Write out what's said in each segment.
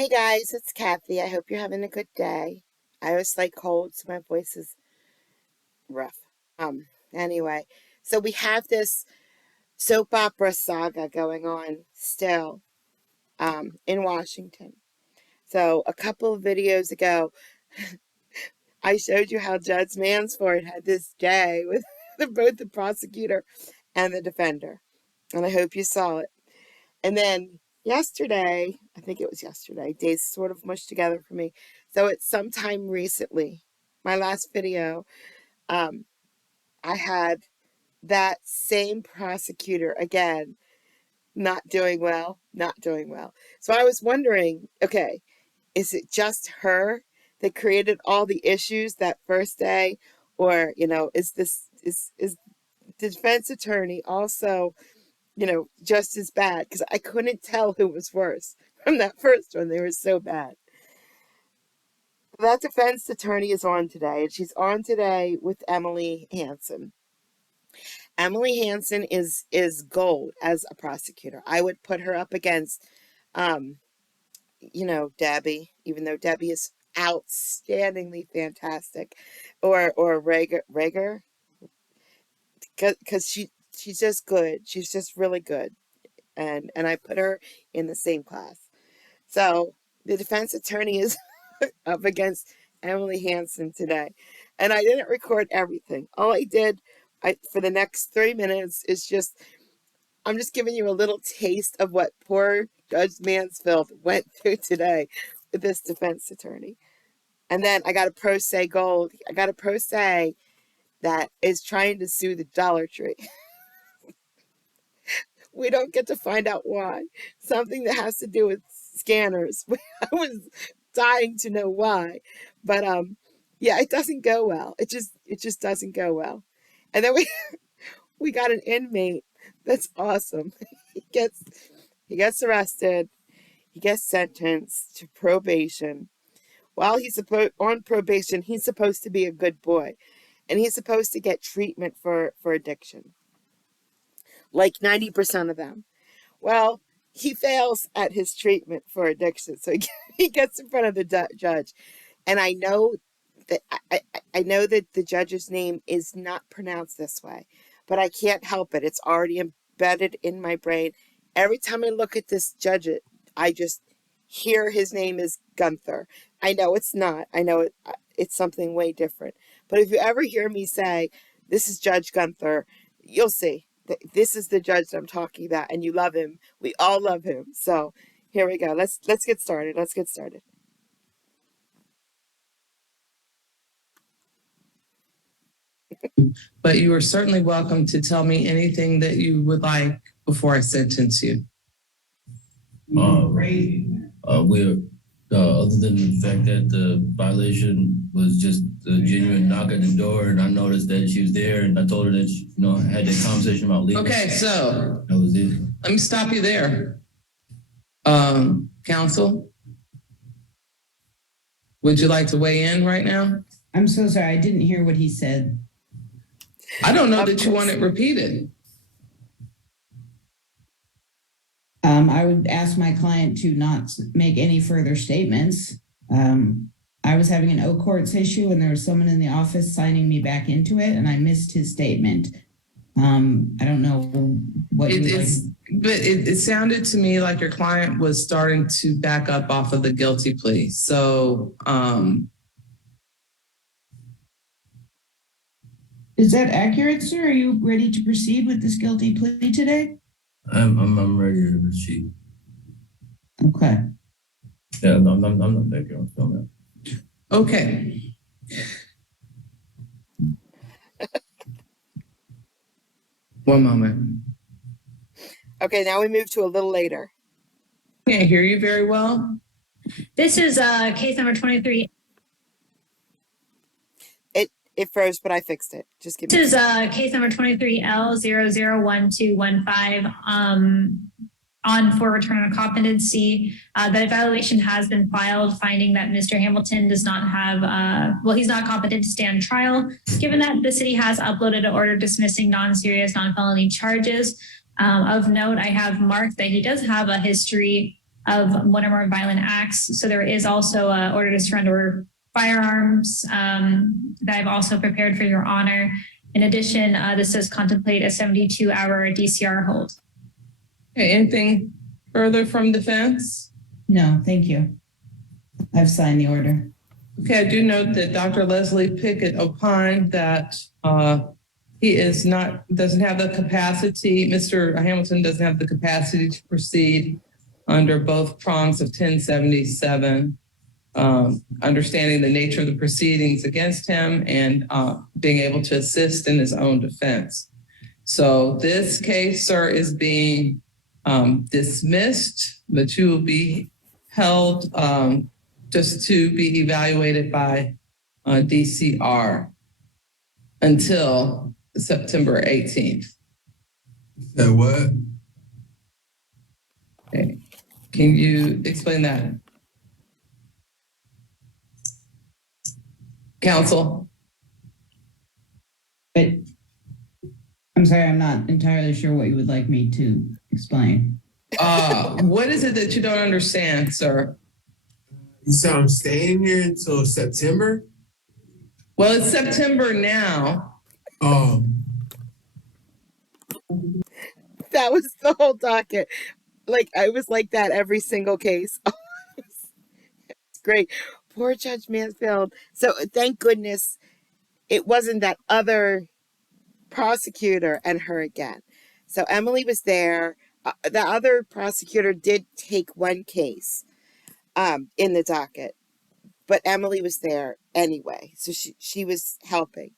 Hey guys, it's Kathy. I hope you're having a good day. I have a slight cold, so my voice is rough. Anyway, so we have this soap opera saga going on still, in Washington. So a couple of videos ago, I showed you how Judge Mansford had this day with both the prosecutor and the defender. And I hope you saw it. And then yesterday, I think it was yesterday, days sort of mushed together for me. So it's sometime recently, my last video, I had that same prosecutor again, not doing well, not doing well. So I was wondering, okay, is it just her that created all the issues that first day? Or, is the defense attorney also just as bad? Because I couldn't tell who was worse from that first one. They were so bad. That defense attorney is on today, and she's on today with Emily Hansen. Emily Hansen is gold as a prosecutor. I would put her up against, Debbie, even though Debbie is outstandingly fantastic, or Rager, because she's just good. She's just really good. And I put her in the same class. So the defense attorney is up against Emily Hansen today. And I didn't record everything. All I did for the next 3 minutes is I'm just giving you a little taste of what poor Judge Mansfield went through today with this defense attorney. And then I got a pro se gold. I got a pro se that is trying to sue the Dollar Tree. We don't get to find out why. Something that has to do with scanners. I was dying to know why. But yeah, it doesn't go well. It just doesn't go well. And then we got an inmate that's awesome. He gets arrested. He gets sentenced to probation. While he's on probation, he's supposed to be a good boy. And he's supposed to get treatment for addiction. Like 90% of them. Well, he fails at his treatment for addiction. So he gets in front of the judge. And I know that I know that the judge's name is not pronounced this way, but I can't help it. It's already embedded in my brain. Every time I look at this judge, I just hear his name is Gunther. I know it's not. I know it's something way different. But if you ever hear me say, this is Judge Gunther, you'll see. This is the judge that I'm talking about, and you love him. We all love him. So here we go. Let's get started. Let's get started. But you are certainly welcome to tell me anything that you would like before I sentence you. We're other than the fact that the violation was just a genuine knock at the door, and I noticed that she was there, and I told her that she, had that conversation about leaving. Okay, so that was it. Let me stop you there. Counsel, would you like to weigh in right now? I'm so sorry, I didn't hear what he said. I don't know that you want it repeated. I would ask my client to not make any further statements. I was having an O-Courts issue and there was someone in the office signing me back into it and I missed his statement. I don't know what it sounded to me like your client was starting to back up off of the guilty plea. So, is that accurate, sir? Are you ready to proceed with this guilty plea today? I'm ready to proceed. Okay. Yeah, no, I'm not back here. I'm still there. Okay. One moment. Okay, now we move to a little later. Can't hear you very well. This is case number 23. It froze, but I fixed it. Just give me. This is case number 23L001215 on for return on competency. The evaluation has been filed, finding that Mr. Hamilton does not have, he's not competent to stand trial, given that the city has uploaded an order dismissing non-serious, non-felony charges. Of note, I have marked that he does have a history of one or more violent acts. So there is also an order to surrender firearms that I've also prepared for your honor. In addition, this does contemplate a 72-hour DCR hold. Okay, anything further from defense? No, thank you. I've signed the order. Okay, I do note that Dr. Leslie Pickett opined that he doesn't have the capacity, Mr. Hamilton doesn't have the capacity to proceed under both prongs of 1077, understanding the nature of the proceedings against him and being able to assist in his own defense. So this case, sir, is being dismissed, but you will be held just to be evaluated by DCR until September 18th. That what? Okay. Can you explain that? Counsel? But I'm sorry, I'm not entirely sure what you would like me to explain. What is it that you don't understand, sir? So I'm staying here until September? Well, it's September now. That was the whole docket. Like, I was like that every single case. It's great. Poor Judge Mansfield. So thank goodness it wasn't that other prosecutor and her again. So Emily was there. The other prosecutor did take one case in the docket, but Emily was there anyway. So she was helping.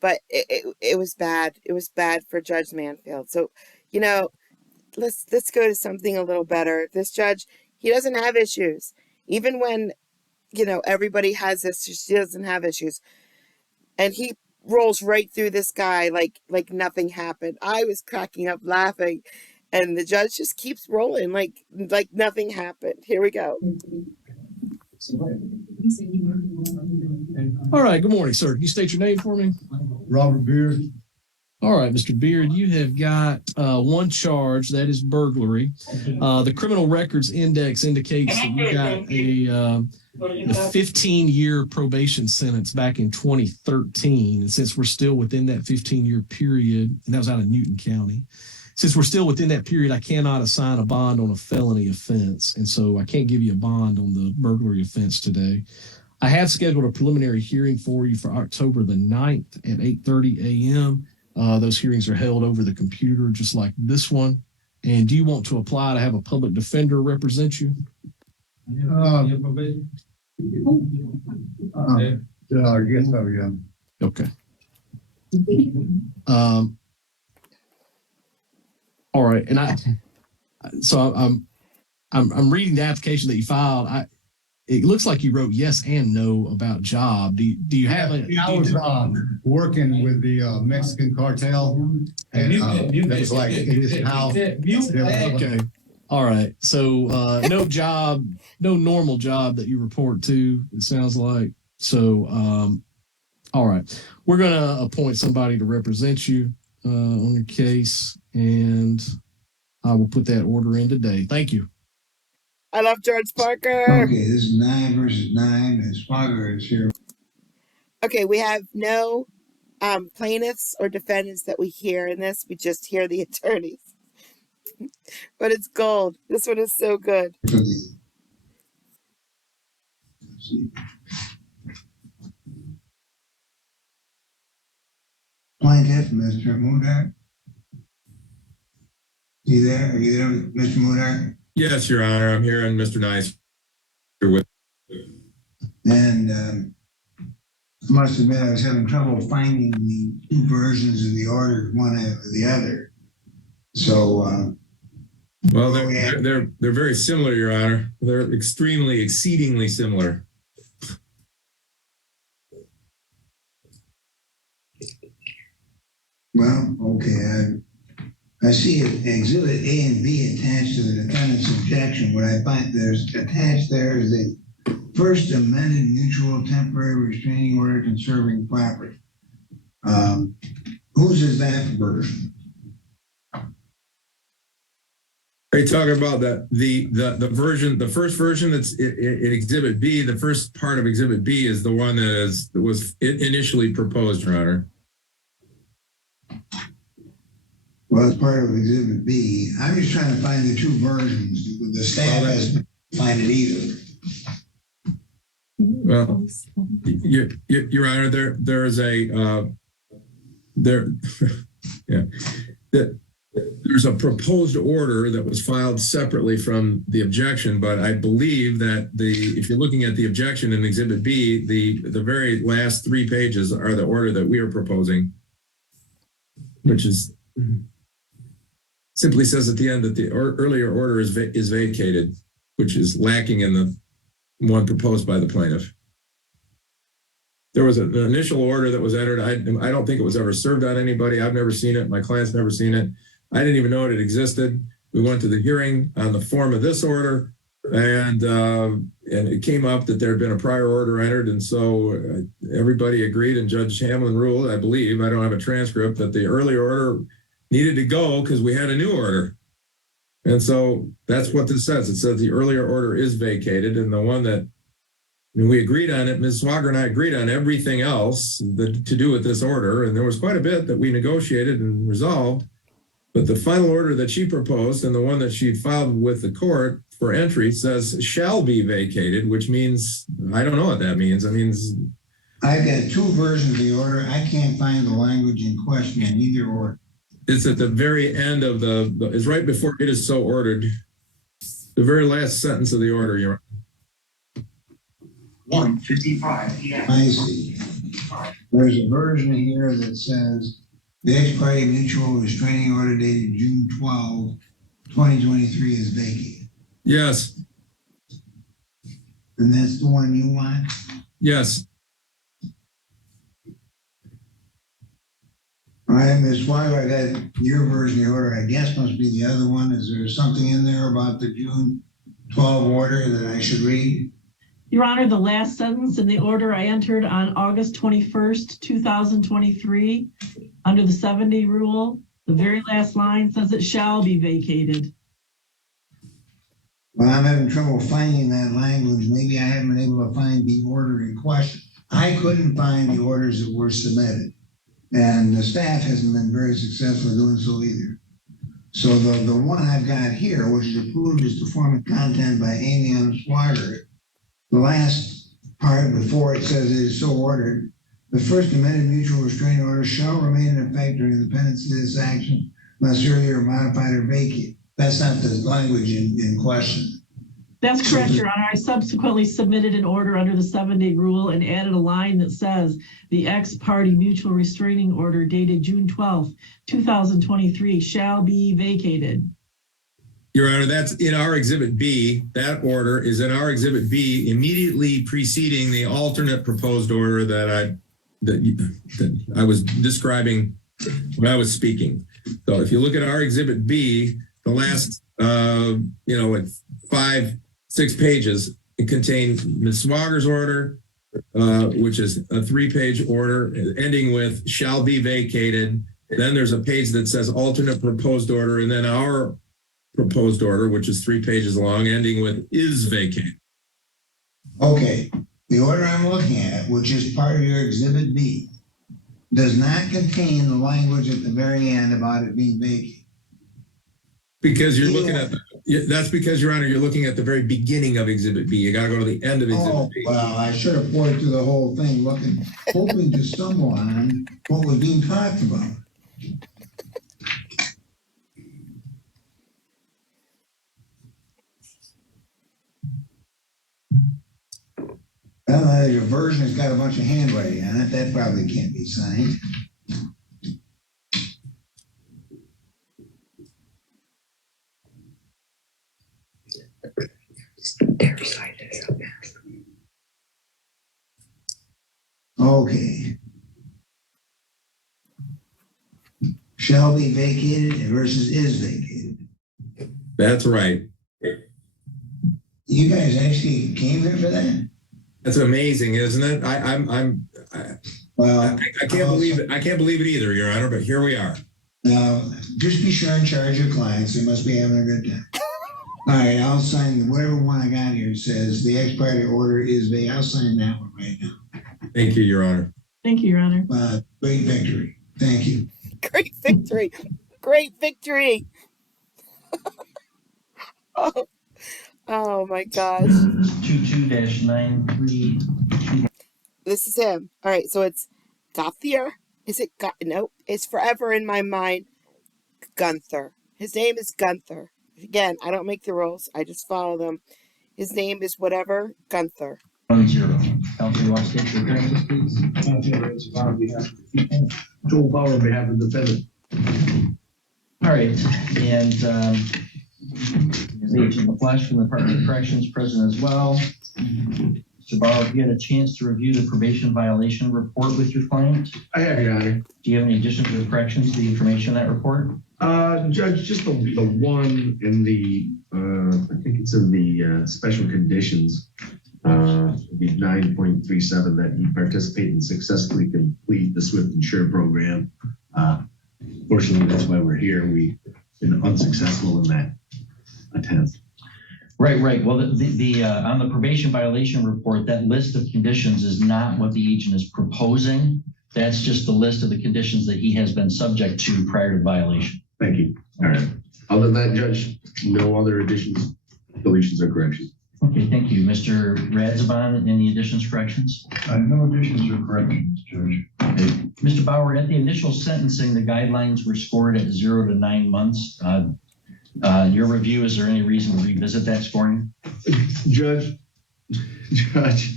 But it was bad. It was bad for Judge Mansfield. So, you know, let's go to something a little better. This judge, he doesn't have issues. Even when, you know, everybody has this, she doesn't have issues. And he rolls right through this guy like nothing happened. I was cracking up laughing, and the judge just keeps rolling like nothing happened. Here we go. All right. Good morning, sir. Can you state your name for me? Robert Beard. All right, Mr. Beard, you have got one charge, that is burglary. The criminal records index indicates that you got a 15-year probation sentence back in 2013. And since we're still within that 15-year period, and that was out of Newton County, since we're still within that period, I cannot assign a bond on a felony offense. And so I can't give you a bond on the burglary offense today. I have scheduled a preliminary hearing for you for October the 9th at 8:30 a.m. Those hearings are held over the computer, just like this one. And do you want to apply to have a public defender represent you? I guess so, yeah. Okay. All right, and I'm reading the application that you filed. It looks like you wrote yes and no about job. Do you have a? I was working with the Mexican cartel, and it was like his house. Okay. All right. So no job, no normal job that you report to, it sounds like. So all right. We're gonna appoint somebody to represent you on your case, and I will put that order in today. Thank you. I love George Parker. Okay, this is 9 versus 9, and Sparker is here. Okay, we have no plaintiffs or defendants that we hear in this. We just hear the attorneys. But it's gold. This one is so good. Let's see. Plaintiff, Mr. Moudart. You there? Are you there, Mr. Moudart? Yes, Your Honor. I'm here, and Mr. Nice. And I must admit, I was having trouble finding the two versions of the order, one after the other. So, well, they're very similar, Your Honor. They're exceedingly similar. well, okay. I see Exhibit A and B attached to the defendant's objection. What I find there's attached there is a first amended mutual temporary restraining order conserving property. Whose is that version? Are you talking about the version, the first version that's in Exhibit B? The first part of Exhibit B is the one that was initially proposed, Your Honor. Well, it's part of Exhibit B. I'm just trying to find the two versions. The staff hasn't find it either. Well, Your Honor, there is a there's a proposed order that was filed separately from the objection, but I believe that if you're looking at the objection in Exhibit B, the very last 3 pages are the order that we are proposing, which is simply says at the end that the earlier order is vacated, which is lacking in the one proposed by the plaintiff. There was an initial order that was entered. I don't think it was ever served on anybody. I've never seen it. My client's never seen it. I didn't even know it existed. We went to the hearing on the form of this order, and it came up that there had been a prior order entered, and so everybody agreed, and Judge Hamlin ruled, I believe, I don't have a transcript, that the earlier order needed to go because we had a new order. And so that's what this says. It says the earlier order is vacated, and the one that we agreed on it, Ms. Swager and I agreed on everything else to do with this order, and there was quite a bit that we negotiated and resolved. But the final order that she proposed and the one that she filed with the court for entry says shall be vacated, which means, I don't know what that means. That means I've got 2 versions of the order. I can't find the language in question in either order. It's at the very end of it's right before it is so ordered. The very last sentence of the order, Your Honor. 1:55 p.m. I see. There's a version here that says the ex parte mutual restraining order dated June 12, 2023 is vacated. Yes. And that's the one you want? Yes. All right, Ms. Swager, I got your version of the order. I guess must be the other one. Is there something in there about the June 12 order that I should read? Your Honor, the last sentence in the order I entered on August 21st, 2023, under the 70 rule, the very last line says it shall be vacated. Well, I'm having trouble finding that language. Maybe I haven't been able to find the order in question. I couldn't find the orders that were submitted, and the staff hasn't been very successful in doing so either. So the one I've got here, which is approved as the form of content by Amy M. Swager, the last part before it says it is so ordered, the first amended mutual restraining order shall remain in effect during the pendency of this action unless earlier modified or vacated. That's not the language in question. That's correct, Your Honor. I subsequently submitted an order under the 7-day rule and added a line that says the ex parte mutual restraining order dated June 12th, 2023 shall be vacated. Your Honor, that's in our Exhibit B. That order is in our Exhibit B immediately preceding the alternate proposed order that I was describing when I was speaking. So if you look at our Exhibit B, the last, like 5-6 pages, it contains Ms. Swager's order, which is a 3-page order ending with shall be vacated. Then there's a page that says alternate proposed order, and then our proposed order, which is 3 pages long, ending with is vacated. Okay, the order I'm looking at, which is part of your Exhibit B, does not contain the language at the very end about it being vacated. Because you're looking at that's because, Your Honor, you're looking at the very beginning of Exhibit B. You got to go to the end of Exhibit B. Well, I should have poured through the whole thing, hoping to stumble on what was being talked about. Well, your version has got a bunch of handwriting on it. That probably can't be signed. Okay. Shall be vacated versus is vacated. That's right. You guys actually came here for that? That's amazing, isn't it? I can't believe it. I can't believe it either, Your Honor, but here we are. Now, just be sure and charge your clients. They must be having a good time. All right, I'll sign whatever one I got here says the ex parte order is vague. I'll sign that one right now. Thank you, Your Honor. Thank you, Your Honor. Great victory. Thank you. Great victory. Great victory. Oh, oh my gosh. 22-93. This is him. All right, so it's Gothier. Is it no, it's forever in my mind. Gunther. His name is Gunther. Again, I don't make the rules. I just follow them. His name is whatever, Gunther. 1-0. Counsel, you want to state your appearances, please? Joel Bauer on behalf of the defendant. All right, and Agent LaFlesh from the Department of Corrections present as well. Mr. Bauer, have you had a chance to review the probation violation report with your client? I have, Your Honor. Do you have any additions or corrections to the information in that report? Judge, just the one in the, I think it's in the special conditions, the 9.37 that he participated and successfully complete the SWIFT and SURE program. Fortunately, that's why we're here. We've been unsuccessful in that attempt. Right. Well, the on the probation violation report, that list of conditions is not what the agent is proposing. That's just the list of the conditions that he has been subject to prior to the violation. Thank you. All right. Other than that, Judge, no other additions, deletions, or corrections. Okay, thank you. Mr. Radzaban, any additions, corrections? No additions or corrections, Judge. Okay. Mr. Bauer, at the initial sentencing, the guidelines were scored at 0 to 9 months. Your review, is there any reason to revisit that scoring? Judge,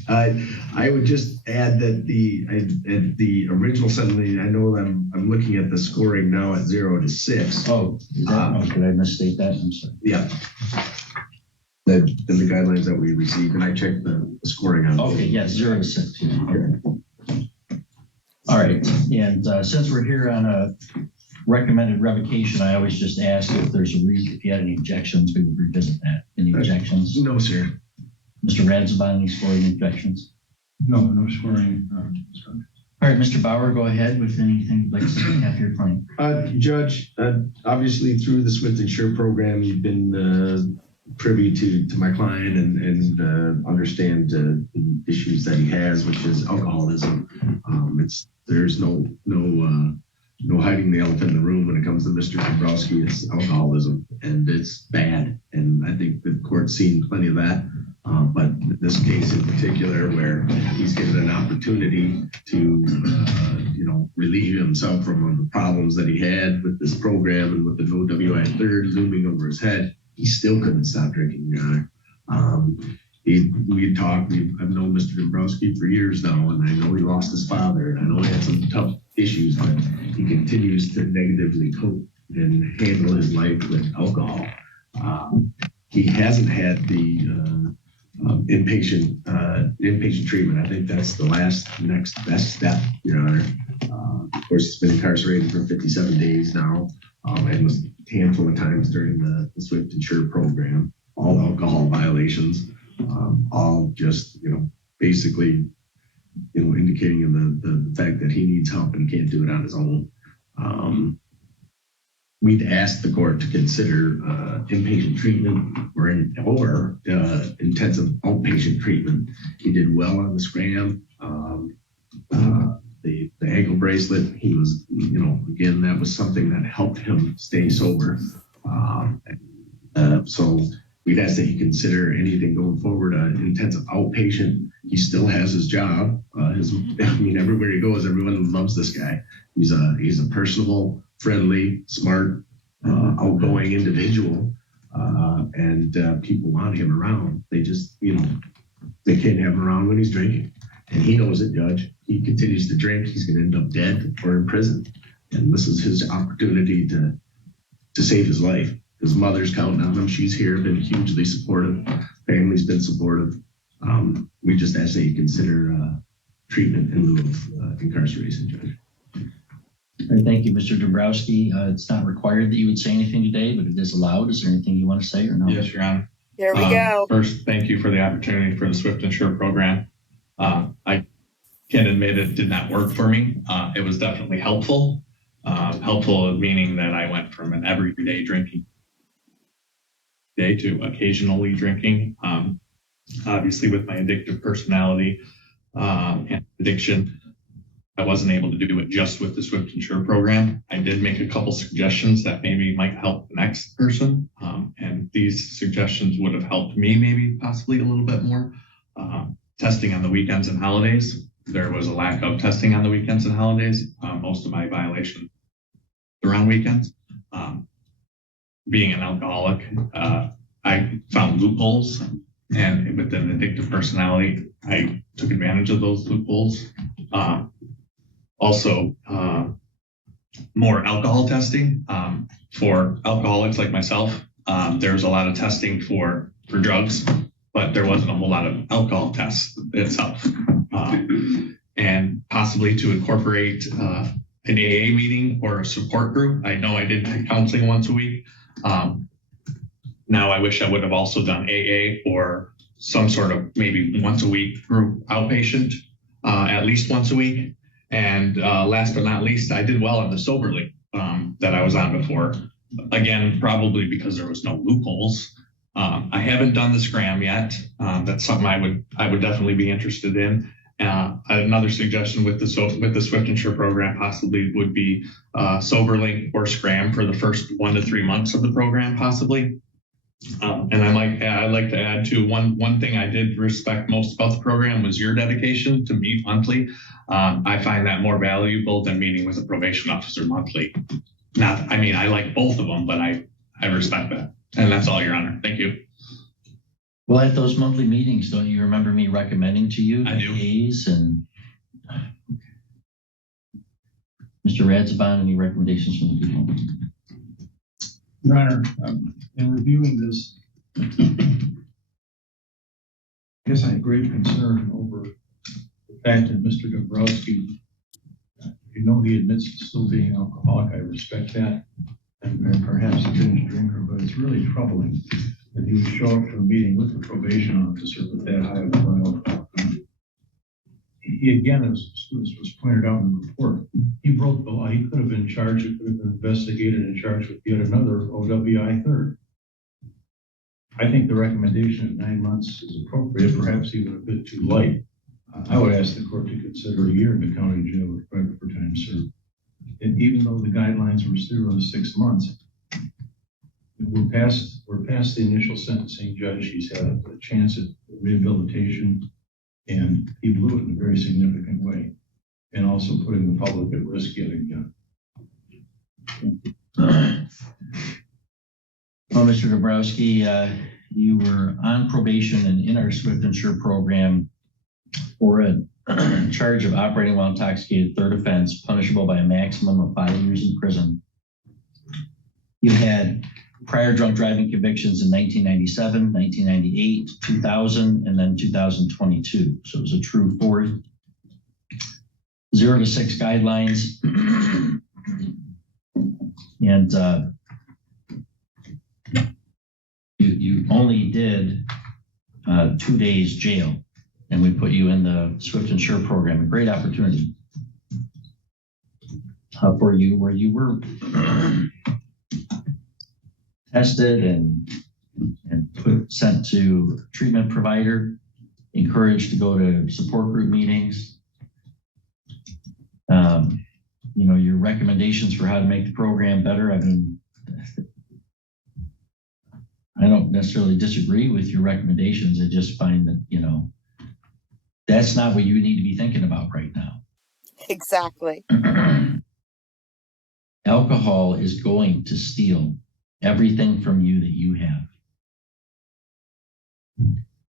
I would just add that the original sentencing, I know that I'm looking at the scoring now at 0 to 6. Oh, did I misstate that? I'm sorry. Yeah. In the guidelines that we received, and I checked the scoring on. Okay, yes, 0 to 6. Yeah. Okay. All right, and since we're here on a recommended revocation, I always just ask if there's a reason, if you had any objections, we would revisit that. Any objections? No, sir. Mr. Radzaban, any scoring objections? No scoring. All right, Mr. Bauer, go ahead with anything you'd like to say after your claim. Judge, obviously through the SWIFT and SURE program, you've been privy to my client and understand the issues that he has, which is alcoholism. There's no hiding the elephant in the room when it comes to Mr. Dombrowski. It's alcoholism, and it's bad. And I think the court's seen plenty of that. But in this case in particular, where he's given an opportunity to, relieve himself from the problems that he had with this program and with the no WI third looming over his head, he still couldn't stop drinking, Your Honor. We had talked. I've known Mr. Dombrowski for years now, and I know he lost his father, and I know he had some tough issues, but he continues to negatively cope and handle his life with alcohol. He hasn't had the inpatient treatment. I think that's the next best step, Your Honor. Of course, he's been incarcerated for 57 days now, and was a handful of times during the SWIFT and SURE program. All alcohol violations, all just basically indicating the fact that he needs help and can't do it on his own. We'd asked the court to consider inpatient treatment or intensive outpatient treatment. He did well on the scram. The ankle bracelet, he was, again, that was something that helped him stay sober. So we'd ask that he consider anything going forward, intensive outpatient. He still has his job. Everywhere he goes, everyone loves this guy. He's a personable, friendly, smart, outgoing individual, and people want him around. They just, they can't have him around when he's drinking, and he knows it, Judge. He continues to drink, he's going to end up dead or in prison, and this is his opportunity to save his life. His mother's counting on him. She's here, been hugely supportive. Family's been supportive. We just ask that you consider treatment in lieu of incarceration, Judge. All right, thank you, Mr. Dombrowski. It's not required that you would say anything today, but it is allowed. Is there anything you want to say or no? Yes, Your Honor. Here we go. First, thank you for the opportunity for the SWIFT and SURE program. I can admit it did not work for me. It was definitely helpful. Helpful meaning that I went from an everyday drinking day to occasionally drinking. Obviously, with my addictive personality and addiction, I wasn't able to do it just with the Swift and Sure program. I did make a couple suggestions that maybe might help the next person. And these suggestions would have helped me maybe possibly a little bit more. Testing on the weekends and holidays. There was a lack of testing on the weekends and holidays. Most of my violations around weekends. Being an alcoholic, I found loopholes, and with an addictive personality, I took advantage of those loopholes. Also, more alcohol testing for alcoholics like myself. There's a lot of testing for drugs, but there wasn't a whole lot of alcohol tests itself. And possibly to incorporate an AA meeting or a support group. I know I did counseling once a week. Now I wish I would have also done AA or some sort of maybe once a week group outpatient, at least once a week. And last but not least, I did well on the Soberly that I was on before. Again, probably because there was no loopholes. I haven't done the Scram yet. That's something I would definitely be interested in. Another suggestion with the Swift and Sure program possibly would be Soberlink or Scram for the first 1 to 3 months of the program, possibly. And I'd like to add to one thing I did respect most about the program was your dedication to meet monthly. I find that more valuable than meeting with a probation officer monthly. I like both of them, but I respect that. And that's all, Your Honor. Thank you. Well, at those monthly meetings, don't you remember me recommending to you? I do. And Mr. Radzabon, any recommendations from the people? Your Honor, in reviewing this, I guess I have great concern over the fact that Mr. Dombrowski, he admits to still being an alcoholic. I respect that, and perhaps a finished drinker, but it's really troubling that he would show up to a meeting with the probation officer with that high of a violent. He again, as was pointed out in the report, he broke the law. He could have been charged, he could have been investigated and charged with yet another OWI third. I think the recommendation of 9 months is appropriate, perhaps even a bit too light. I would ask the court to consider a year in the county jail with credit for time served. And even though the guidelines were 0 to 6 months, we're past the initial sentencing judge. He's had a chance at rehabilitation, and he blew it in a very significant way, and also putting the public at risk yet again. Well, Mr. Dombrowski, you were on probation and in our Swift and Sure program for a charge of operating while intoxicated, third offense, punishable by a maximum of 5 years in prison. You had prior drunk driving convictions in 1997, 1998, 2000, and then 2022. So it was a true fourth. 0 to 6 guidelines. And you only did 2 days jail, and we put you in the Swift and Sure program. A great opportunity for you, where you were tested and sent to a treatment provider, encouraged to go to support group meetings. Your recommendations for how to make the program better. I don't necessarily disagree with your recommendations. I just find that, that's not what you need to be thinking about right now. Exactly. Alcohol is going to steal everything from you that you have.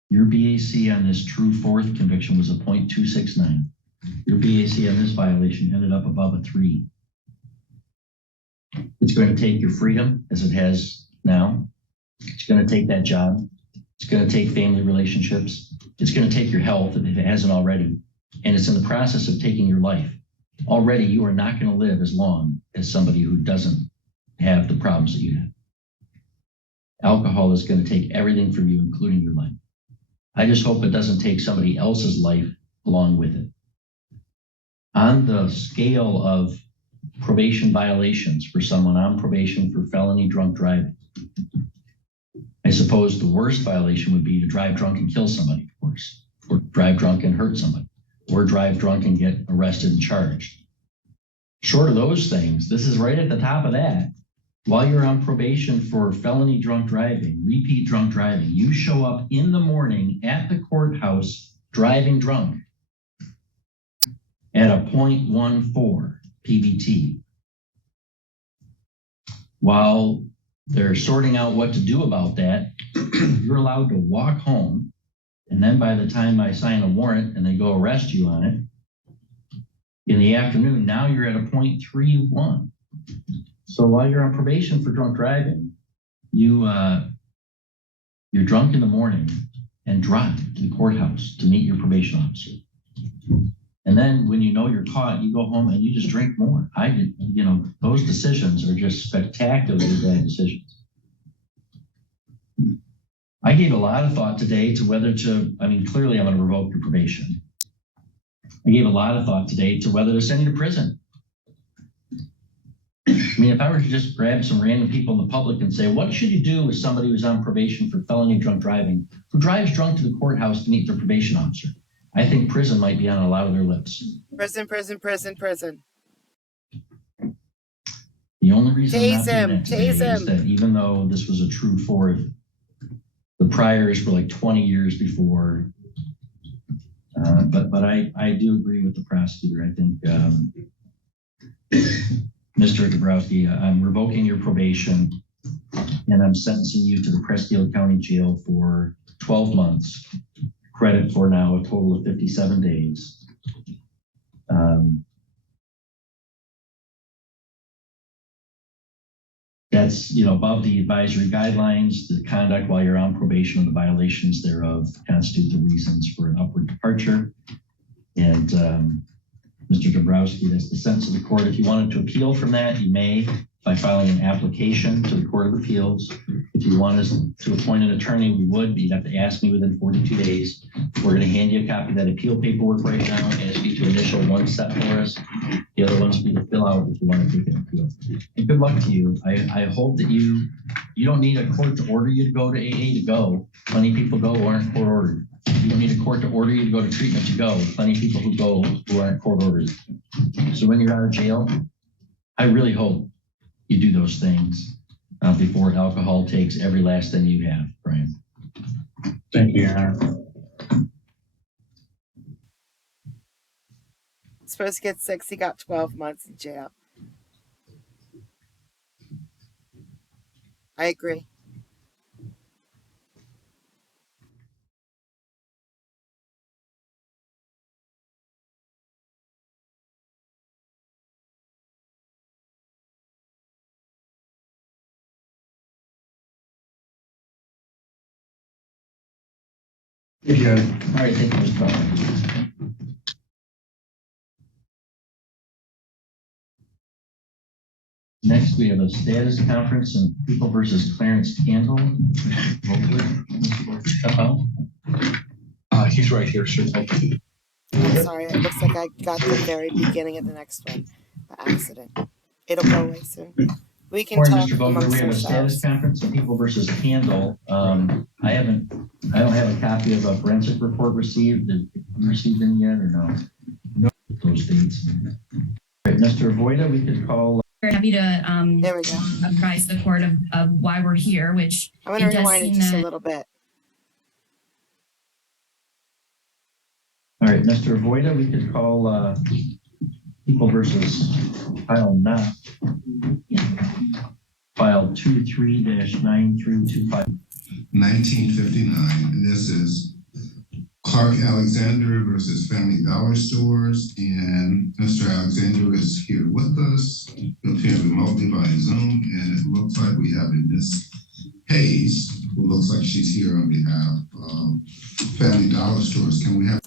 Your BAC on this true fourth conviction was a 0.269. Your BAC on this violation ended up above a 3. It's going to take your freedom, as it has now. It's going to take that job. It's going to take family relationships. It's going to take your health if it hasn't already. And it's in the process of taking your life. Already, you are not going to live as long as somebody who doesn't have the problems that you have. Alcohol is going to take everything from you, including your life. I just hope it doesn't take somebody else's life along with it. On the scale of probation violations for someone on probation for felony drunk driving, I suppose the worst violation would be to drive drunk and kill somebody, of course, or drive drunk and hurt somebody, or drive drunk and get arrested and charged. Short of those things, this is right at the top of that. While you're on probation for felony drunk driving, repeat drunk driving, you show up in the morning at the courthouse driving drunk at a 0.14 PBT. While they're sorting out what to do about that, you're allowed to walk home. And then by the time I sign a warrant and they go arrest you on it, in the afternoon, now you're at a 0.31. So while you're on probation for drunk driving, you're drunk in the morning and drive to the courthouse to meet your probation officer. And then when you know you're caught, you go home and you just drink more. Those decisions are just spectacularly bad decisions. I gave a lot of thought today to whether to, clearly I'm going to revoke your probation. I gave a lot of thought today to whether to send you to prison. If I were to just grab some random people in the public and say, what should you do with somebody who's on probation for felony drunk driving, who drives drunk to the courthouse to meet their probation officer? I think prison might be on a lot of their lips. Prison, prison, prison, prison. The only reason I'm not Tase doing him, that today tase is him. that even though this was a true fourth, the priors were like 20 years before. But I do agree with the prosecutor. I think, Mr. Dabrowski, I'm revoking your probation and I'm sentencing you to the Prescott County Jail for 12 months. Credit for now a total of 57 days. That's above the advisory guidelines. The conduct while you're on probation and the violations thereof constitute the reasons for an upward departure. And Mr. Dabrowski, that's the sense of the court. If you wanted to appeal from that, you may by filing an application to the Court of Appeals. If you want us to appoint an attorney, we would, but you'd have to ask me within 42 days. We're going to hand you a copy of that appeal paperwork right now, ask you to initial one set for us. The other one's for you to fill out if you want to take an appeal. And good luck to you. I hope that you don't need a court to order you to go to AA to go. Plenty of people go who aren't court ordered. You don't need a court to order you to go to treatment to go. Plenty of people who go who aren't court ordered. So when you're out of jail, I really hope you do those things before alcohol takes every last thing you have, Brian. Thank you, Your Honor. Supposed to get 6, he got 12 months in jail. I agree. Thank you. All right, thank you, Mr. Bauer. Next, we have a status conference in People versus Clarence Candle. He's right here, sir. I'm sorry, it looks like I got the very beginning of the next one by accident. It'll go away soon. We can Morning, talk Mr. Vogler. amongst We have a ourselves. status conference in People versus Candle. I don't have a copy of a forensic report received. Did you receive any yet or no? No. Those dates. All right, Mr. Voida, we could call. We're happy to There we go. apprise the court of why we're here, which I'm going to rewind it just a little bit. All right, Mr. Voida, we could call People versus File Not. File 23-9325. 1959, and this is Clark Alexander versus Family Dollar Stores, and Mr. Alexander is here with us, appearing remotely by Zoom, and it looks like we have in Miss Hayes, who looks like she's here on behalf of Family Dollar Stores. Can we have?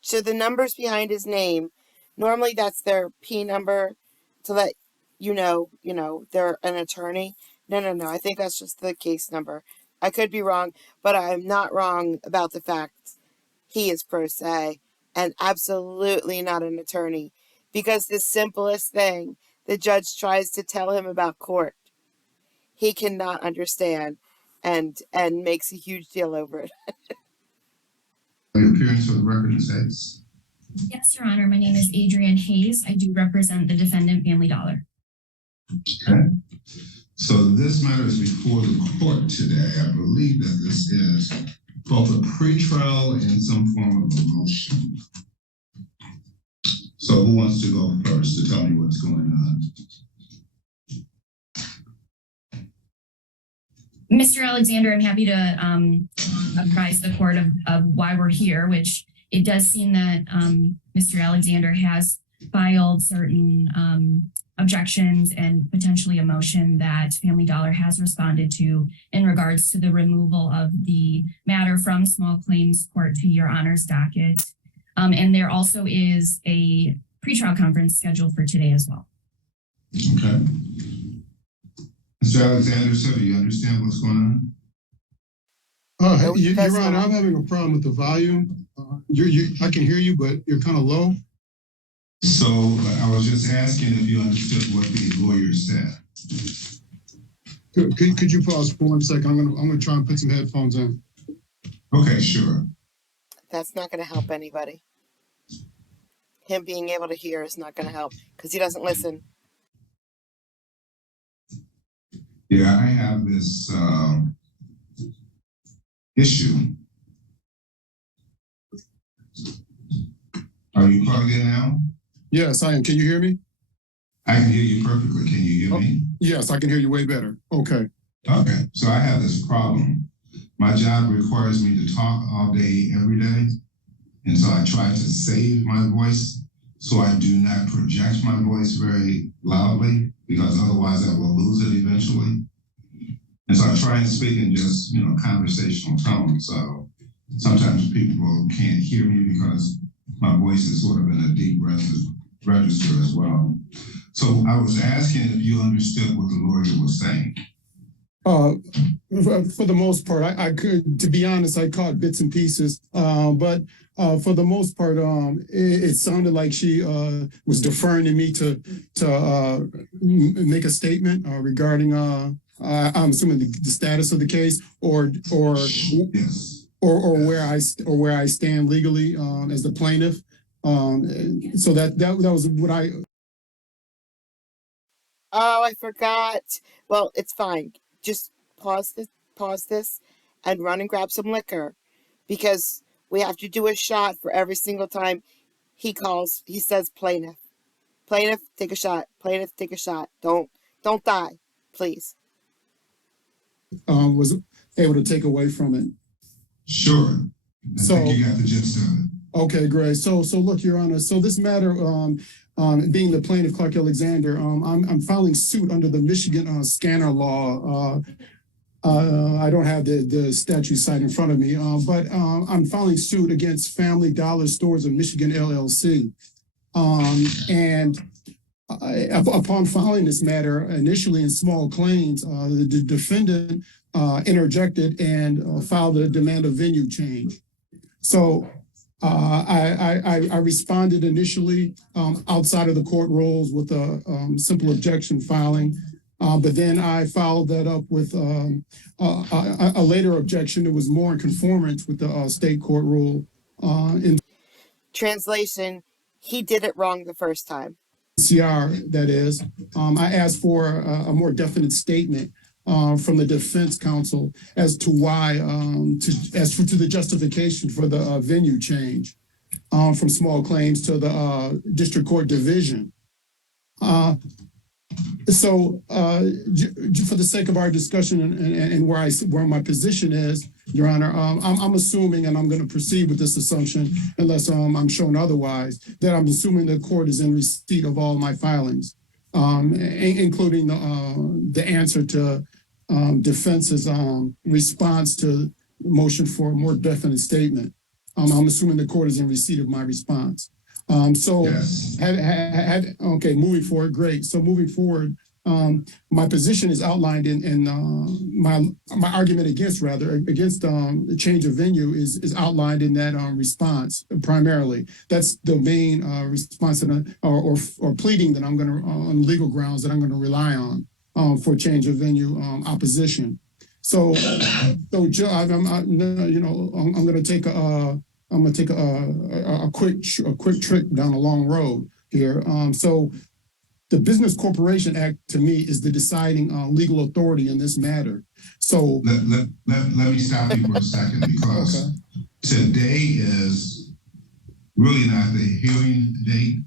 So the numbers behind his name, normally that's their P number to let you know they're an attorney. No. I think that's just the case number. I could be wrong, but I'm not wrong about the fact he is pro se and absolutely not an attorney, because the simplest thing the judge tries to tell him about court, he cannot understand. and makes a huge deal over it. Your appearance for the record is X. Yes, Your Honor. My name is Adrienne Hayes. I do represent the defendant, Family Dollar. Okay. So this matter is before the court today. I believe that this is both a pretrial and some form of a motion. So who wants to go first to tell me what's going on? Mr. Alexander, I'm happy to apprise the court of why we're here, which it does seem that Mr. Alexander has filed certain objections and potentially a motion that Family Dollar has responded to in regards to the removal of the matter from small claims court to Your Honor's docket. And there also is a pretrial conference scheduled for today as well. Okay. Mr. Alexander, sir, do you understand what's going on? Your Honor, I'm having a problem with the volume. I can hear you, but you're kind of low. So I was just asking if you understood what the lawyer said. Could you pause for 1 second? I'm gonna try and put some headphones in. Okay, sure. That's not going to help anybody. Him being able to hear is not going to help because he doesn't listen. Yeah, I have this issue. Are you plugged in now? Yes, I am. Can you hear me? I can hear you perfectly. Can you hear me? Yes, I can hear you way better. Okay. Okay, so I have this problem. My job requires me to talk all day, every day. And so I try to save my voice so I do not project my voice very loudly because otherwise I will lose it eventually. And so I try and speak in just, conversational tone. So sometimes people can't hear me because my voice is sort of in a deep register as well. So I was asking if you understood what the lawyer was saying. For the most part, I could, to be honest, I caught bits and pieces. But for the most part, it sounded like she was deferring to me to make a statement regarding, I'm assuming the status of the case, or yes. or where I stand legally as the plaintiff. So that was what I. Oh, I forgot. Well, it's fine. Just pause this, and run and grab some liquor, because we have to do a shot for every single time he says plaintiff. Plaintiff, take a shot. Plaintiff, take a shot. Don't die, please. Was able to take away from it. Sure. I think you got the gist of it. Okay, great. So look, Your Honor. So this matter, being the plaintiff, Clark Alexander, I'm filing suit under the Michigan scanner law. I don't have the statute site in front of me, but I'm filing suit against Family Dollar Stores of Michigan, LLC. Upon filing this matter, initially in small claims, the defendant interjected and filed a demand of venue change. So I responded initially outside of the court rules with a simple objection filing, but then I followed that up with a later objection that was more in conformance with the state court rule. In Translation, he did it wrong the first time. CR, that is. I asked for a more definite statement from the defense counsel as to why, to the justification for the venue change from small claims to the district court division. So for the sake of our discussion and where my position is, Your Honor, I'm assuming, and I'm going to proceed with this assumption unless I'm shown otherwise, that I'm assuming the court is in receipt of all my filings, including the answer to defense's response to motion for a more definite statement. I'm assuming the court is in receipt of my response. Yes. Okay, moving forward, great. So moving forward, my position is outlined in my argument against the change of venue is outlined in that response primarily. That's the main response or pleading that I'm going to on legal grounds that I'm going to rely on for change of venue opposition. So I'm going to take a quick trip down a long road here. So the Business Corporation Act to me is the deciding legal authority in this matter. So let me stop you for a second, because today is really not the hearing date.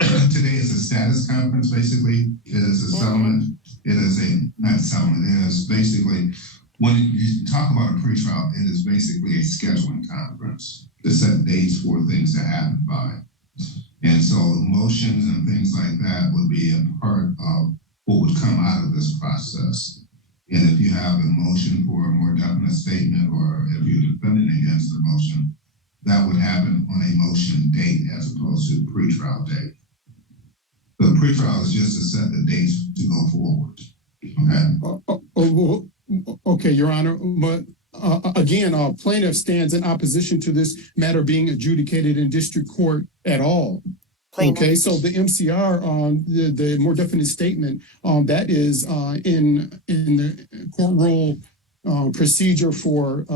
Today is a status conference, basically. It is a settlement. It is not settlement. It is basically, when you talk about a pretrial, it is basically a scheduling conference to set dates for things to happen by. And so motions and things like that would be a part of what would come out of this process. And if you have a motion for a more definite statement, or if you're defending against the motion, that would happen on a motion date as opposed to pretrial date. The pretrial is just to set the dates to go forward. Okay, Your Honor, but again, plaintiff stands in opposition to this matter being adjudicated in district court at all. Plaintiff. Okay, so the MCR, the more definite statement, that is in the court rule procedure for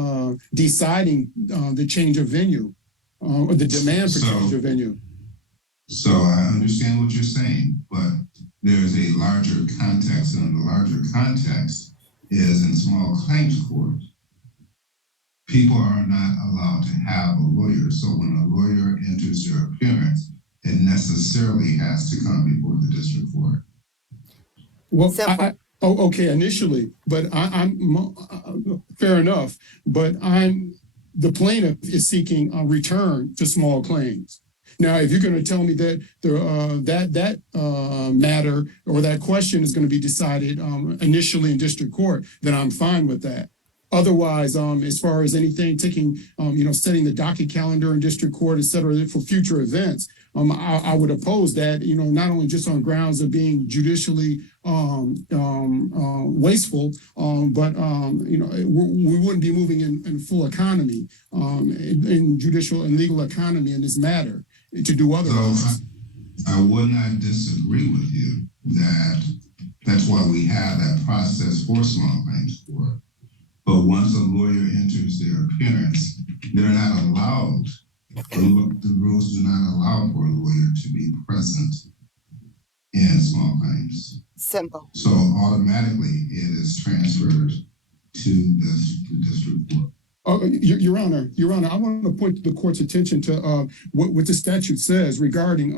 deciding the change of venue, or the demand for change of venue. So I understand what you're saying, but there's a larger context, and the larger context is in small claims court. People are not allowed to have a lawyer. So when a lawyer enters their appearance, it necessarily has to come before the district court. Well, okay, initially, but I'm fair enough. But the plaintiff is seeking a return to small claims. Now, if you're going to tell me that that matter or that question is going to be decided initially in district court, then I'm fine with that. Otherwise, as far as anything taking, setting the docket calendar in district court, et cetera, for future events, I would oppose that, not only just on grounds of being judicially wasteful, but, we wouldn't be moving in full economy, in judicial and legal economy in this matter to do otherwise. So I would not disagree with you that that's why we have that process for small claims court. But once a lawyer enters their appearance, they're not allowed, the rules do not allow for a lawyer to be present in small claims. Simple. So automatically it is transferred to the district court. Your Honor, I want to point the court's attention to what the statute says regarding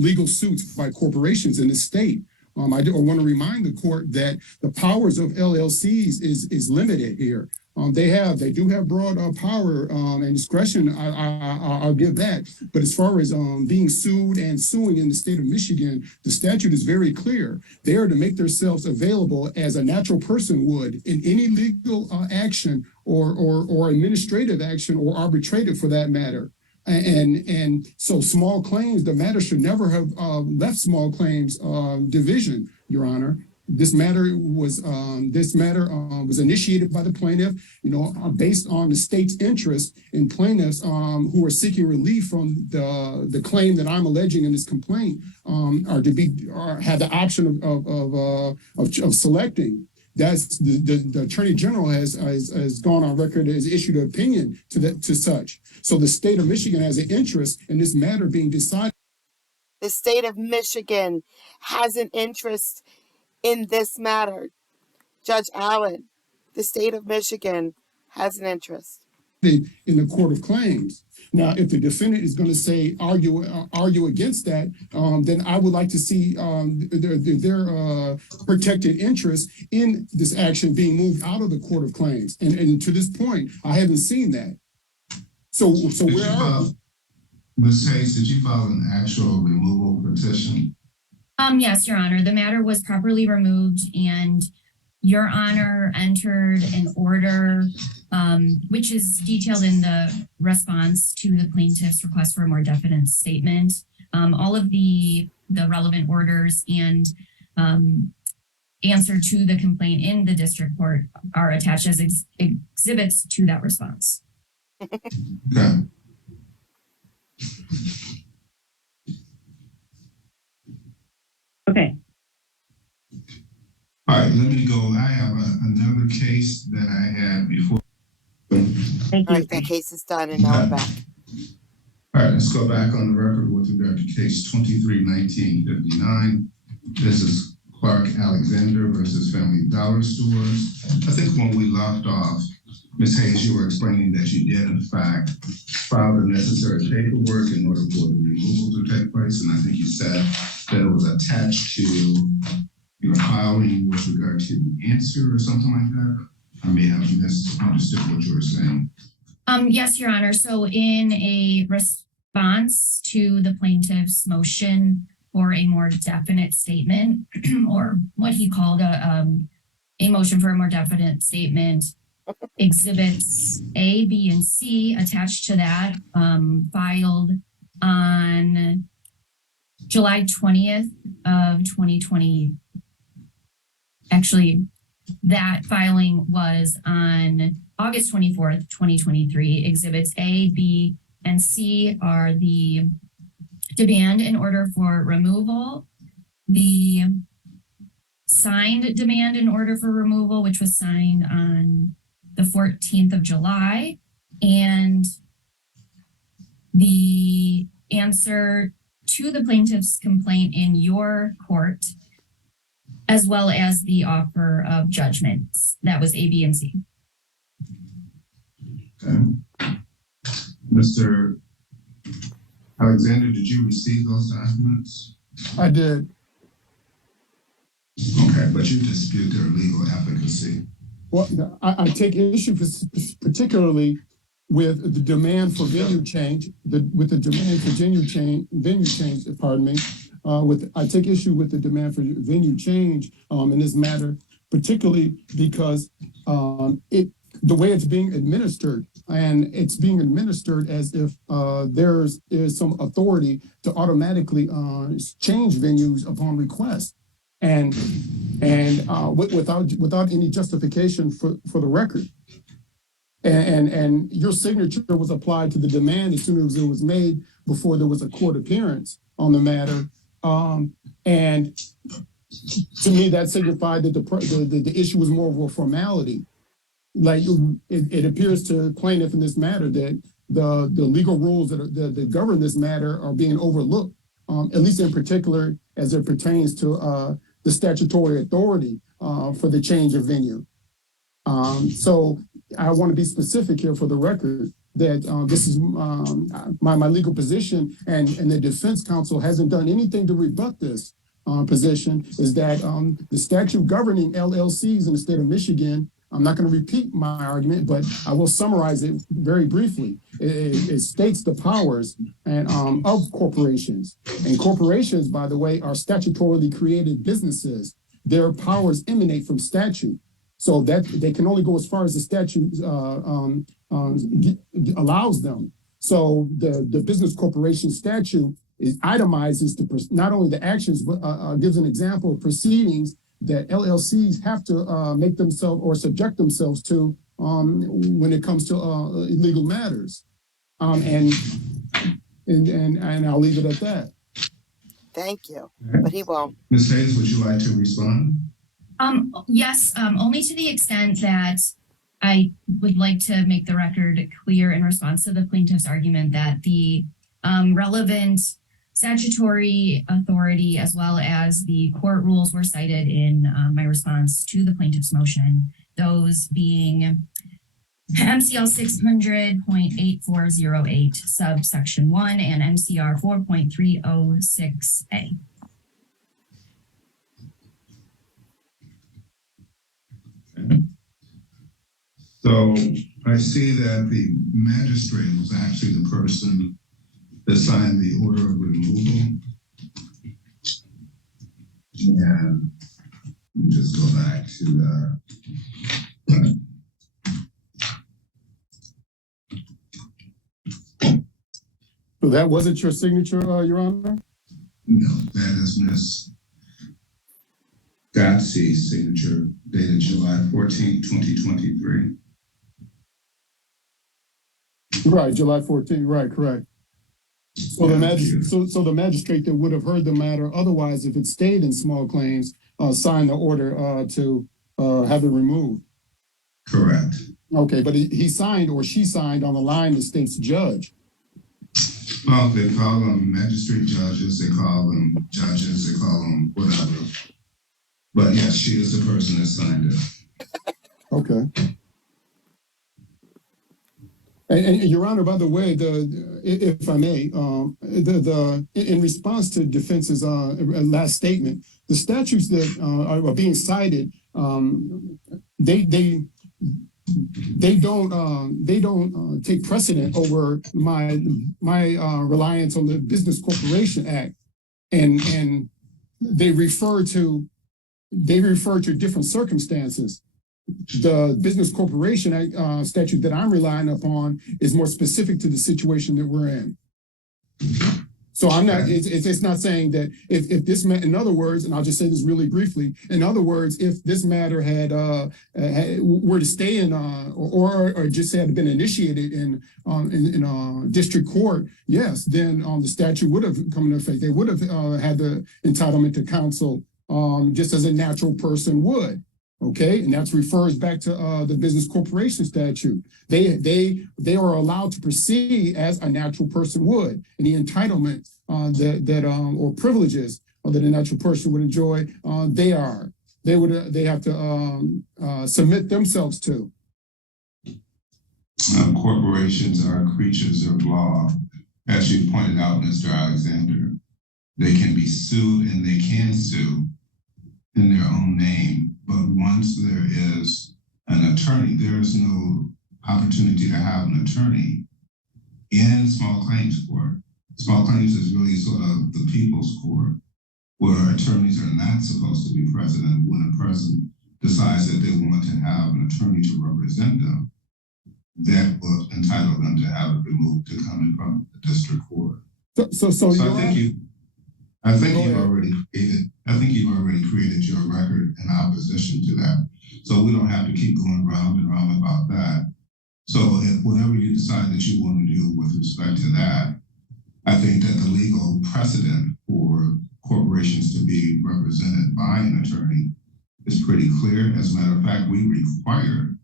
legal suits by corporations in the state. I want to remind the court that the powers of LLCs is limited here. They do have broad power and discretion. I'll give that. But as far as being sued and suing in the state of Michigan, the statute is very clear. They are to make themselves available as a natural person would in any legal action or administrative action or arbitrative for that matter. And so small claims, the matter should never have left small claims division, Your Honor. This matter was initiated by the plaintiff, based on the state's interest in plaintiffs who are seeking relief from the claim that I'm alleging in this complaint, have the option of selecting. That's the Attorney General has gone on record, has issued an opinion to such. So the state of Michigan has an interest in this matter being decided. The state of Michigan has an interest in this matter. Judge Allen, the state of Michigan has an interest in the Court of Claims. Now, if the defendant is going to say argue against that, then I would like to see their protected interest in this action being moved out of the Court of Claims. And to this point, I haven't seen that. So where are we? Ms. Hayes, did you file an actual removal petition? Yes, Your Honor. The matter was properly removed, and Your Honor entered an order, which is detailed in the response to the plaintiff's request for a more definite statement. All of the relevant orders and answer to the complaint in the district court are attached as exhibits to that response. Okay. Okay. All right. right, let me go. I have another case that I had before. All right, that case is done, and now we're back. All right, let's go back on the record with regard to case 23-1959. This is Clark Alexander versus Family Dollar Stores. I think when we left off, Ms. Hayes, you were explaining that you did, in fact, file the necessary paperwork in order for the removal to take place. And I think you said that it was attached to your filing with regard to the answer or something like that. I may have misunderstood what you were saying. Yes, Your Honor. So in a response to the plaintiff's motion for a more definite statement, or what he called a motion for a more definite statement, exhibits A, B, and C attached to that, filed on July 20th of 2020. Actually, that filing was on August 24th, 2023. Exhibits A, B, and C are the demand in order for removal, the signed demand in order for removal, which was signed on the 14th of July, and the answer to the plaintiff's complaint in your court, as well as the offer of judgments. That was A, B, and C. Okay. Mr. Alexander, did you receive those documents? I did. Okay, but you dispute their legal efficacy. Well, I take issue particularly with the demand for venue change, with the demand for venue change, pardon me. I take issue with the demand for venue change in this matter, particularly because the way it's being administered, and it's being administered as if there is some authority to automatically change venues upon request, and without any justification for the record. And your signature was applied to the demand as soon as it was made before there was a court appearance on the matter. And to me, that signified that the issue was more of a formality. Like it appears to plaintiff in this matter that the legal rules that govern this matter are being overlooked, at least in particular as it pertains to the statutory authority for the change of venue. So I want to be specific here for the record that this is my legal position, and the defense counsel hasn't done anything to rebut this position, is that the statute governing LLCs in the state of Michigan, I'm not going to repeat my argument, but I will summarize it very briefly. It states the powers of corporations. And corporations, by the way, are statutorily created businesses. Their powers emanate from statute. So that they can only go as far as the statute allows them. So the business corporation statute itemizes not only the actions, but gives an example of proceedings that LLCs have to make themselves or subject themselves to when it comes to illegal matters. And I'll leave it at that. Thank you, but he won't. Ms. Hayes, would you like to respond? Yes, only to the extent that I would like to make the record clear in response to the plaintiff's argument that the relevant statutory authority as well as the court rules were cited in my response to the plaintiff's motion, those being MCL 600.8408 subsection 1 and MCR 4.306A. So I see that the magistrate was actually the person that signed the order of removal. And let me just go back to So that wasn't your signature, Your Honor? No, that is Ms. Gotzi's signature dated July 14, 2023. Right, July 14, right, correct. So the magistrate that would have heard the matter otherwise, if it stayed in small claims, signed the order to have it removed. Correct. Okay, but he signed or she signed on the line that states judge. Well, they call them magistrate judges, they call them judges, they call them whatever. But yes, she is the person that signed it. Okay. And Your Honor, by the way, if I may, in response to defense's last statement, the statutes that are being cited, they don't take precedent over my reliance on the Business Corporation Act, and they refer to different circumstances. The Business Corporation Act statute that I'm relying upon is more specific to the situation that we're in. So I'm not, it's not saying that if this, in other words, and I'll just say this really briefly, in other words, if this matter were to stay in, or just had been initiated in district court, yes, then the statute would have come into effect. They would have had the entitlement to counsel just as a natural person would. Okay, and that refers back to the Business Corporation statute. They are allowed to proceed as a natural person would, and the entitlement or privileges that a natural person would enjoy, they have to submit themselves to. Corporations are creatures of law, as you pointed out, Mr. Alexander. They can be sued, and they can sue in their own name. But once there is an attorney, there is no opportunity to have an attorney in small claims court. Small claims is really sort of the people's court, where attorneys are not supposed to be present. And when a person decides that they want to have an attorney to represent them, that will entitle them to have it removed to come in front of the district court. So I think you've already created your record in opposition to that. So we don't have to keep going round and round about that. So whatever you decide that you want to do with respect to that, I think that the legal precedent for corporations to be represented by an attorney is pretty clear. As a matter of fact, we require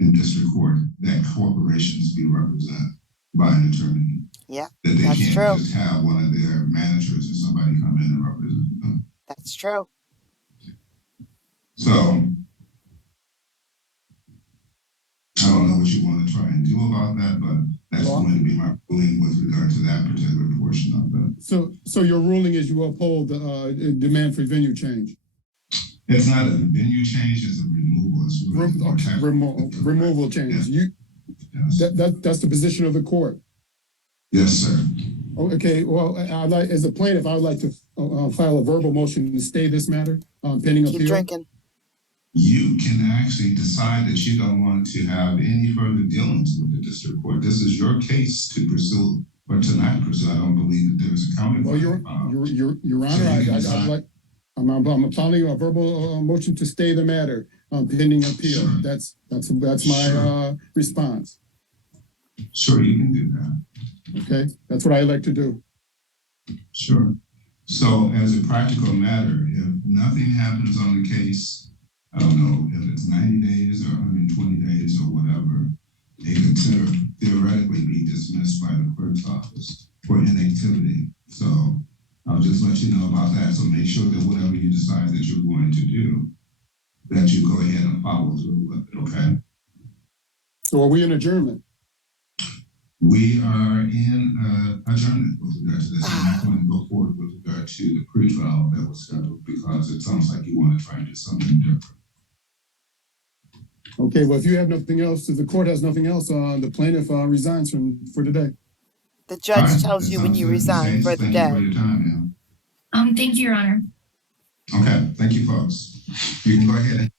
in district court that corporations be represented by an attorney. Yeah, that they that's can't true. just have one of their managers or somebody come in and represent them. That's true. So I don't know what you want to try and do about that, but that's going to be my ruling with regard to that particular portion of it. So your ruling is you uphold the demand for venue change. It's not a venue change; it's a removal. It's really removal change. Yes. That's the position of the court. Yes, sir. Okay. Well, as a plaintiff, I would like to file a verbal motion to stay this matter pending appeal. Keep drinking. You can actually decide that you don't want to have any further dealings with the district court. This is your case to pursue or to not pursue. I don't believe that there is a county. Well, Your Honor, I'm filing a verbal motion to stay the matter pending appeal. Sure. That's my response. Sure, you can do that. Okay, that's what I like to do. Sure. So as a practical matter, if nothing happens on the case, I don't know if it's 90 days or 120 days or whatever, it could theoretically be dismissed by the clerk's office for inactivity. So I'll just let you know about that. So make sure that whatever you decide that you're going to do, that you go ahead and follow through with it, okay? So are we in adjournment? We are in adjournment with regard to this. I'm not going to go forward with regard to the pre-trial that was scheduled because it sounds like you want to try and do something different. Okay, well, if you have nothing else, if the court has nothing else, the plaintiff resigns for today. The judge tells you when you resign for the day. Thank you for your time, ma'am. Thank you, Your Honor. Okay, thank you, folks. You can go ahead.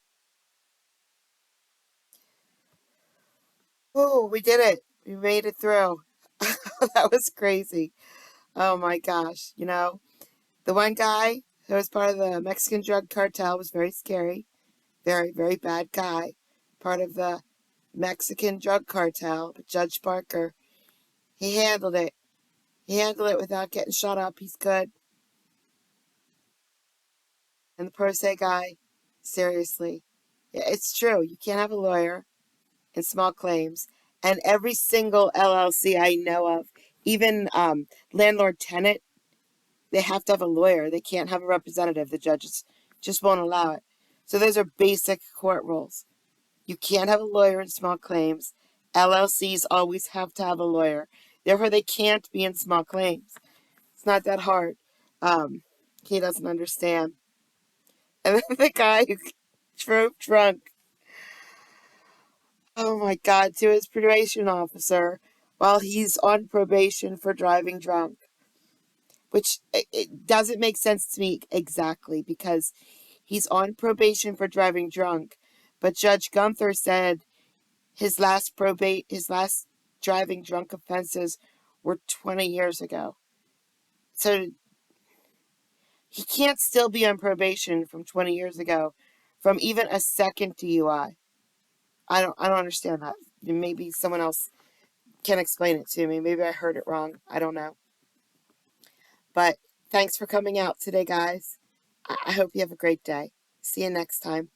Oh, we did it. We made it through. That was crazy. Oh my gosh. You know, the one guy who was part of the Mexican drug cartel was very scary. Very, very bad guy. Part of the Mexican drug cartel. But Judge Parker, he handled it. He handled it without getting shut up. He's good. And the pro se guy, seriously. Yeah, it's true. You can't have a lawyer in small claims. And every single LLC I know of, even landlord tenant, they have to have a lawyer. They can't have a representative. The judges just won't allow it. So those are basic court rules. You can't have a lawyer in small claims. LLCs always have to have a lawyer. Therefore, they can't be in small claims. It's not that hard. He doesn't understand. And then the guy who drove drunk, oh my God, to his probation officer while he's on probation for driving drunk, which it doesn't make sense to me exactly because he's on probation for driving drunk. But Judge Gunther said his last driving drunk offenses were 20 years ago. So he can't still be on probation from 20 years ago from even a second DUI. I don't understand that. Maybe someone else can explain it to me. Maybe I heard it wrong. I don't know. But thanks for coming out today, guys. I hope you have a great day. See you next time.